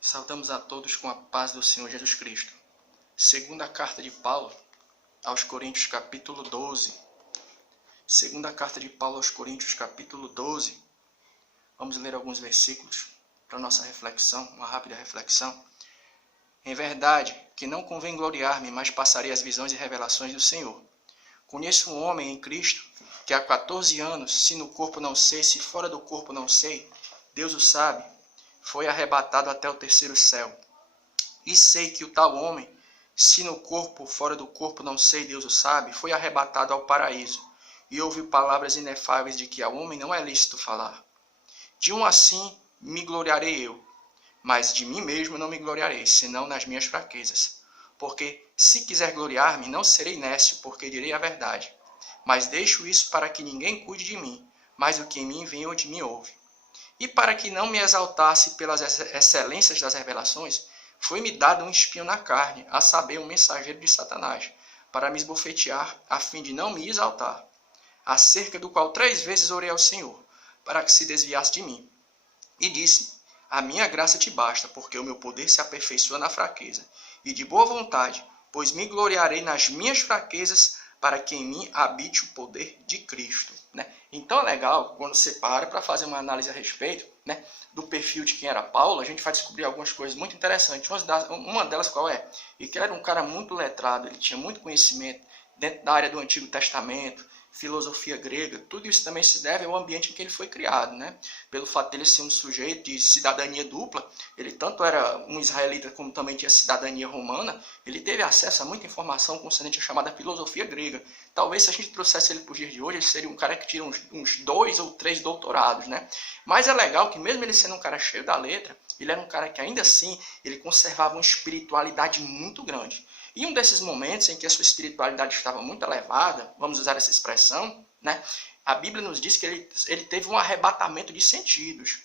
Saudamos a todos com a paz do Senhor Jesus Cristo. Segunda carta de Paulo aos Coríntios, capítulo 12. Segunda carta de Paulo aos Coríntios, capítulo 12. Vamos ler alguns versículos para nossa reflexão, uma rápida reflexão. Em verdade, que não convém gloriar-me, mas passarei as visões e revelações do Senhor. Conheço um homem em Cristo que há 14 anos, se no corpo não sei, se fora do corpo não sei, Deus o sabe, foi arrebatado até o terceiro céu. E sei que o tal homem, se no corpo, fora do corpo não sei, Deus o sabe, foi arrebatado ao paraíso. E ouvi palavras inefáveis de que ao homem não é lícito falar. De um assim me gloriarei eu, mas de mim mesmo não me gloriarei, senão nas minhas fraquezas. Porque se quiser gloriar-me, não serei nécio, porque direi a verdade. Mas deixo isso para que ninguém cuide de mim, mas o que em mim vem ou de mim ouve. E para que não me exaltasse pelas excelências das revelações, foi-me dado um espinho na carne, a saber, um mensageiro de Satanás, para me esbofetear, a fim de não me exaltar, acerca do qual 3 vezes orei ao Senhor, para que se desviasse de mim. E disse: a minha graça te basta, porque o meu poder se aperfeiçoa na fraqueza. E de boa vontade, pois me gloriarei nas minhas fraquezas, para que em mim habite o poder de Cristo. Então é legal quando você para fazer uma análise a respeito do perfil de quem era Paulo. A gente vai descobrir algumas coisas muito interessantes. Uma delas qual é? E que ele era um cara muito letrado, ele tinha muito conhecimento dentro da área do Antigo Testamento, filosofia grega. Tudo isso também se deve ao ambiente em que ele foi criado, Pelo fato de ele ser um sujeito de cidadania dupla, ele tanto era um israelita como também tinha cidadania romana, ele teve acesso a muita informação concernente à chamada filosofia grega. Talvez se a gente trouxesse ele para os dias de hoje, ele seria um cara que tira uns 2 ou 3 doutorados, Mas é legal que mesmo ele sendo um cara cheio da letra, ele era um cara que ainda assim, ele conservava uma espiritualidade muito grande. E um desses momentos em que a sua espiritualidade estava muito elevada, vamos usar essa expressão, a Bíblia nos diz que ele teve um arrebatamento de sentidos,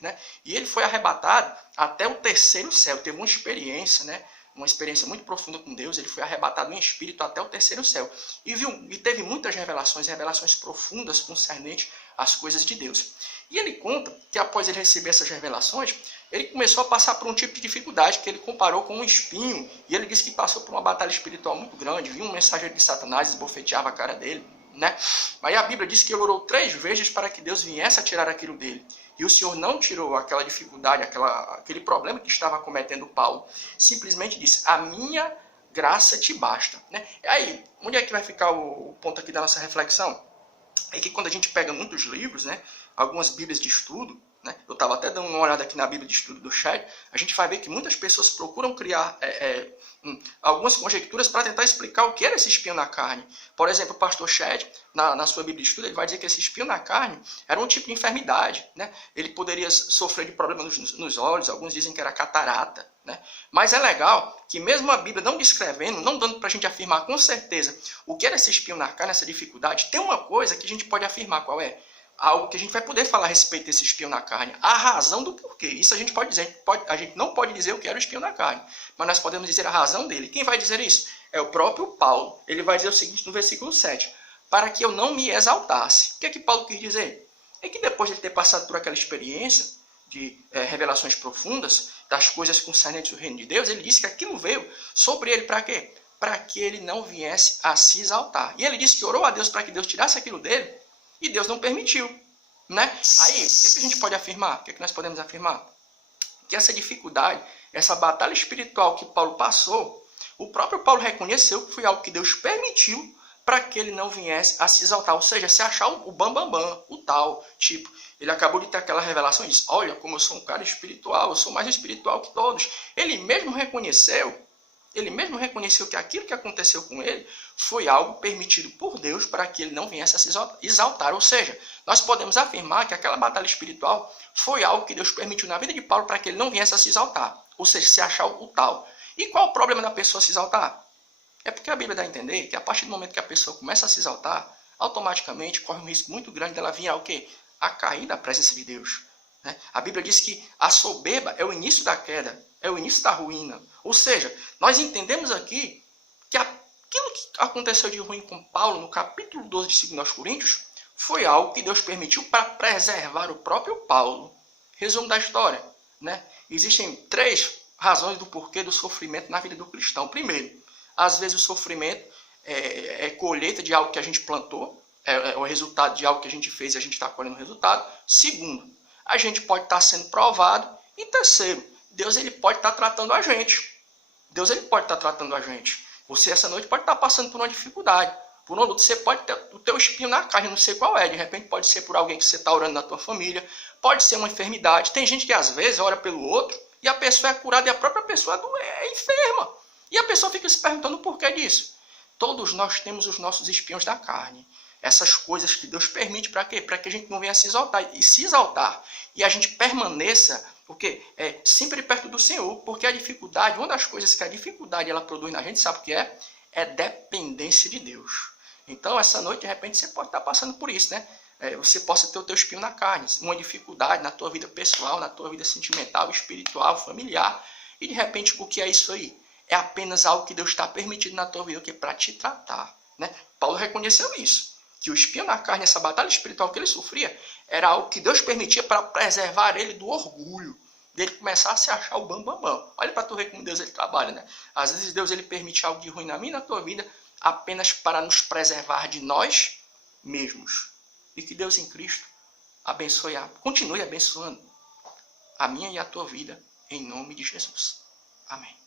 E ele foi arrebatado até o terceiro céu, teve uma experiência, uma experiência muito profunda com Deus. Ele foi arrebatado em espírito até o terceiro céu. E teve muitas revelações profundas concernentes às coisas de Deus. E ele conta que após ele receber essas revelações, ele começou a passar por um tipo de dificuldade que ele comparou com um espinho. E ele disse que passou por uma batalha espiritual muito grande. Viu um mensageiro de Satanás, esbofeteava a cara dele. Mas a Bíblia diz que ele orou 3 vezes para que Deus viesse a tirar aquilo dele. E o Senhor não tirou aquela dificuldade, aquele problema que estava cometendo Paulo. Simplesmente disse: a minha graça te basta. E aí, onde é que vai ficar o ponto aqui da nossa reflexão? É que quando a gente pega muitos livros, algumas bíblias de estudo, eu estava até dando uma olhada aqui na Bíblia de estudo do Shed, a gente vai ver que muitas pessoas procuram criar algumas conjecturas para tentar explicar o que era esse espinho na carne. Por exemplo, o pastor Shed, na sua Bíblia de estudo, ele vai dizer que esse espinho na carne era um tipo de enfermidade. Ele poderia sofrer de problemas nos olhos, alguns dizem que era catarata. Mas é legal que mesmo a Bíblia não descrevendo, não dando para a gente afirmar com certeza o que era esse espinho na carne, essa dificuldade, tem uma coisa que a gente pode afirmar. Qual é? Algo que a gente vai poder falar a respeito desse espinho na carne, a razão do porquê. Isso a gente pode dizer, a gente não pode dizer o que era o espinho na carne, mas nós podemos dizer a razão dele. Quem vai dizer isso? É o próprio Paulo. Ele vai dizer o seguinte no versículo 7, para que eu não me exaltasse. O que é que Paulo quis dizer? É que depois de ter passado por aquela experiência de revelações profundas das coisas concernentes ao reino de Deus, ele disse que aquilo veio sobre ele para quê? Para que ele não viesse a se exaltar. E ele disse que orou a Deus para que Deus tirasse aquilo dele, e Deus não permitiu. Aí, o que a gente pode afirmar? O que nós podemos afirmar? Que essa dificuldade, essa batalha espiritual que Paulo passou, o próprio Paulo reconheceu que foi algo que Deus permitiu para que ele não viesse a se exaltar. Ou seja, se achar o bambambam, o tal. Tipo, ele acabou de ter aquela revelação e disse: olha, como eu sou um cara espiritual, eu sou mais espiritual que todos. Ele mesmo reconheceu que aquilo que aconteceu com ele foi algo permitido por Deus para que ele não viesse a se exaltar. Ou seja, nós podemos afirmar que aquela batalha espiritual foi algo que Deus permitiu na vida de Paulo para que ele não viesse a se exaltar. Ou seja, se achar o tal. E qual o problema da pessoa se exaltar? É porque a Bíblia dá a entender que a partir do momento que a pessoa começa a se exaltar, automaticamente corre um risco muito grande dela vir a cair da presença de Deus. A Bíblia diz que a soberba é o início da queda, é o início da ruína. Ou seja, nós entendemos aqui que aquilo que aconteceu de ruim com Paulo no capítulo 12 de 2 Coríntios foi algo que Deus permitiu para preservar o próprio Paulo. Resumo da história. Existem 3 razões do porquê do sofrimento na vida do cristão. Primeiro, às vezes o sofrimento é colheita de algo que a gente plantou, é o resultado de algo que a gente fez e a gente está colhendo o resultado. Segundo, a gente pode estar sendo provado. E terceiro, Deus ele pode estar tratando a gente. Deus ele pode estar tratando a gente. Você essa noite pode estar passando por uma dificuldade, por uma luta. Você pode ter o teu espinho na carne, não sei qual é. De repente pode ser por alguém que você está orando na tua família, pode ser uma enfermidade. Tem gente que às vezes ora pelo outro e a pessoa é curada e a própria pessoa é enferma. E a pessoa fica se perguntando o porquê disso. Todos nós temos os nossos espinhos da carne. Essas coisas que Deus permite para quê? Para que a gente não venha se exaltar. E a gente permaneça o quê? Sempre perto do Senhor. Porque a dificuldade, uma das coisas que a dificuldade ela produz na gente, sabe o que é? É dependência de Deus. Então, essa noite, de repente, você pode estar passando por isso, né? Você possa ter o teu espinho na carne, uma dificuldade na tua vida pessoal, na tua vida sentimental, espiritual, familiar. E, de repente, o que é isso aí? É apenas algo que Deus está permitindo na tua vida, que é para te tratar, né? Paulo reconheceu isso. Que o espinho na carne, essa batalha espiritual que ele sofria, era algo que Deus permitia para preservar ele do orgulho, dele começar a se achar o bambambam. Olha para tu ver como Deus ele trabalha, né? Às vezes Deus ele permite algo de ruim na minha e na tua vida apenas para nos preservar de nós mesmos. E que Deus em Cristo continue abençoando a minha e a tua vida, em nome de Jesus. Amém.